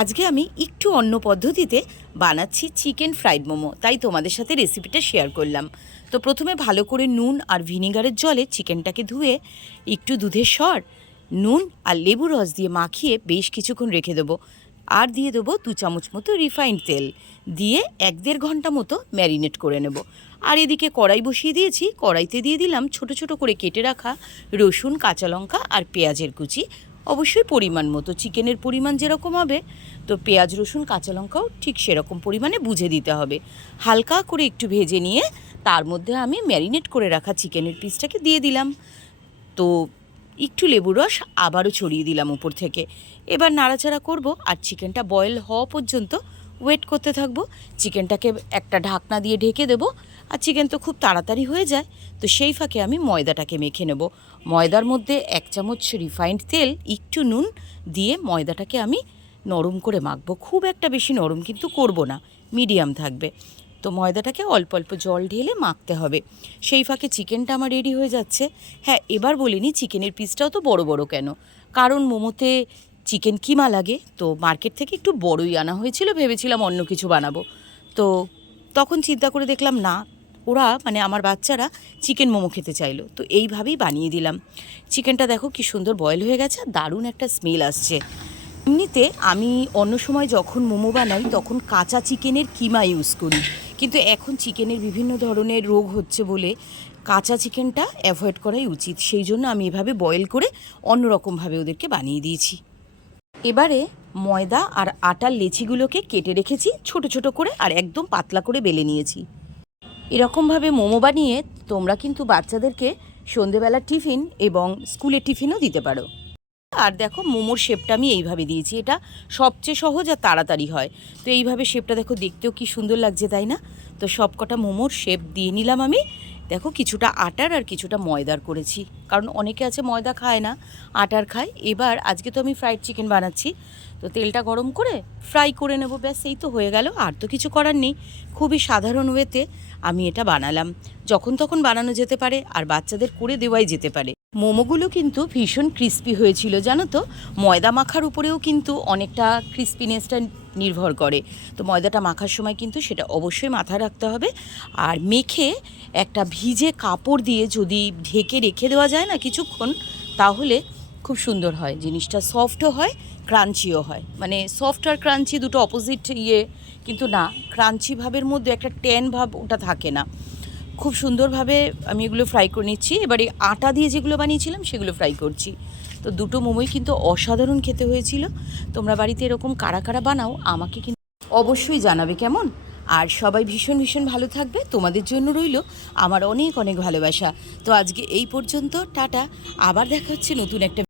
আজকে আমি একটু অন্য পদ্ধতিতে বানাচ্ছি চিকেন ফ্রাইড মোমো, তাই তোমাদের সাথে রেসিপিটা শেয়ার করলাম। তো প্রথমে ভালো করে নুন আর ভিনিগারের জলে চিকেনটাকে ধুয়ে একটু দুধের স্বর, নুন আর লেবু রস দিয়ে মাখিয়ে বেশ কিছুক্ষণ রেখে দেবো। আর দিয়ে দেবো 2 চামচ মতো রিফাইন্ড তেল, দিয়ে 1-1.5 ঘন্টা মতো ম্যারিনেট করে নেব। আর এদিকে কড়াই বসিয়ে দিয়েছি, কড়াইতে দিয়ে দিলাম ছোট ছোট করে কেটে রাখা রসুন, কাঁচা লঙ্কা আর পেঁয়াজের কুচি। অবশ্যই পরিমাণ মতো, চিকেনের পরিমাণ যেরকম হবে তো পেঁয়াজ, রসুন, কাঁচা লঙ্কাও ঠিক সেরকম পরিমাণে বুঝে দিতে হবে। হালকা করে একটু ভেজে নিয়ে তার মধ্যে আমি ম্যারিনেট করে রাখা চিকেনের পিসটাকে দিয়ে দিলাম। তো একটু লেবুর রস আবারও ছড়িয়ে দিলাম উপর থেকে। এবার নাড়াচাড়া করব আর চিকেনটা বয়েল হওয়া পর্যন্ত ওয়েট করতে থাকবো। চিকেনটাকে একটা ঢাকনা দিয়ে ঢেকে দেবো। আর চিকেন তো খুব তাড়াতাড়ি হয়ে যায়, তো সেই ফাঁকে আমি ময়দাটাকে মেখে নেব। ময়দার মধ্যে 1 চামচ রিফাইন্ড তেল, একটু নুন দিয়ে ময়দাটাকে আমি নরম করে মাখবো। খুব একটা বেশি নরম কিন্তু করব না, মিডিয়াম থাকবে। তো ময়দাটাকে অল্প অল্প জল ঢেলে মাখতে হবে। সেই ফাঁকে চিকেনটা আমার রেডি হয়ে যাচ্ছে। হ্যাঁ, এবার বলিনি চিকেনের পিসটাও তো বড় বড় কেন, কারণ মোমোতে চিকেন কিমা লাগে, তো মার্কেট থেকে একটু বড়ই আনা হয়েছিল, ভেবেছিলাম অন্য কিছু বানাবো। তো তখন চিন্তা করে দেখলাম না, ওরা মানে আমার বাচ্চারা চিকেন মোমো খেতে চাইলো, তো এইভাবেই বানিয়ে দিলাম। চিকেনটা দেখো কি সুন্দর বয়েল হয়ে গেছে, দারুণ একটা স্মেল আসছে। এমনিতে আমি অন্য সময় যখন মোমো বানাই তখন কাঁচা চিকেনের কিমা ইউজ করি, কিন্তু এখন চিকেনের বিভিন্ন ধরনের রোগ হচ্ছে বলে কাঁচা চিকেনটা অ্যাভয়েড করাই উচিত। সেই জন্য আমি এভাবে বয়েল করে অন্যরকমভাবে ওদেরকে বানিয়ে দিয়েছি। এবারে ময়দা আর আটার লেচিগুলোকে কেটে রেখেছি ছোট ছোট করে, আর একদম পাতলা করে বেলে নিয়েছি। এরকমভাবে মোমো বানিয়ে তোমরা কিন্তু বাচ্চাদেরকে সন্ধেবেলার টিফিন এবং স্কুলের টিফিনও দিতে পারো। আর দেখো মোমোর শেপটা আমি এইভাবে দিয়েছি, এটা সবচেয়ে সহজ আর তাড়াতাড়ি হয়। তো এইভাবে শেপটা দেখো, দেখতেও কি সুন্দর লাগছে, তাই না? তো সব কটা মোমোর শেপ দিয়ে নিলাম আমি। দেখো কিছুটা আটার আর কিছুটা ময়দার করেছি, কারণ অনেকে আছে ময়দা খায় না, আটার খায়। এবার আজকে তো আমি ফ্রাইড চিকেন বানাচ্ছি, তো তেলটা গরম করে ফ্রাই করে নেব, ব্যাস এই তো হয়ে গেল। আর তো কিছু করার নেই, খুবই সাধারণ ওয়েতে আমি এটা বানালাম। যখন তখন বানানো যেতে পারে আর বাচ্চাদের করে দেওয়াই যেতে পারে। মোমোগুলো কিন্তু ভীষণ ক্রিস্পি হয়েছিল, জানো তো? ময়দা মাখার উপরেও কিন্তু অনেকটা ক্রিস্পিনেসটা নির্ভর করে। তো ময়দাটা মাখার সময় কিন্তু সেটা অবশ্যই মাথায় রাখতে হবে। আর মেখে একটা ভিজে কাপড় দিয়ে যদি ঢেকে রেখে দেওয়া যায় না কিছুক্ষণ, তাহলে খুব সুন্দর হয়, জিনিসটা সফটও হয়, ক্রাঞ্চিও হয়। মানে সফট আর ক্রাঞ্চি দুটো অপোজিট কিন্তু না, ক্রাঞ্চি ভাবের মধ্যে একটা ট্যান ভাব ওটা থাকে না। খুব সুন্দরভাবে আমি এগুলো ফ্রাই করে নিচ্ছি। এবারে আটা দিয়ে যেগুলো বানিয়েছিলাম সেগুলো ফ্রাই করছি। তো দুটো মোমোই কিন্তু অসাধারণ খেতে হয়েছিল। তোমরা বাড়িতে এরকম কারা কারা বানাও আমাকে কিন্তু অবশ্যই জানাবে কেমন। আর সবাই ভীষণ ভীষণ ভালো থাকবে, তোমাদের জন্য রইল আমার অনেক অনেক ভালোবাসা। তো আজকে এই পর্যন্ত, টাটা। আবার দেখা হচ্ছে নতুন একটা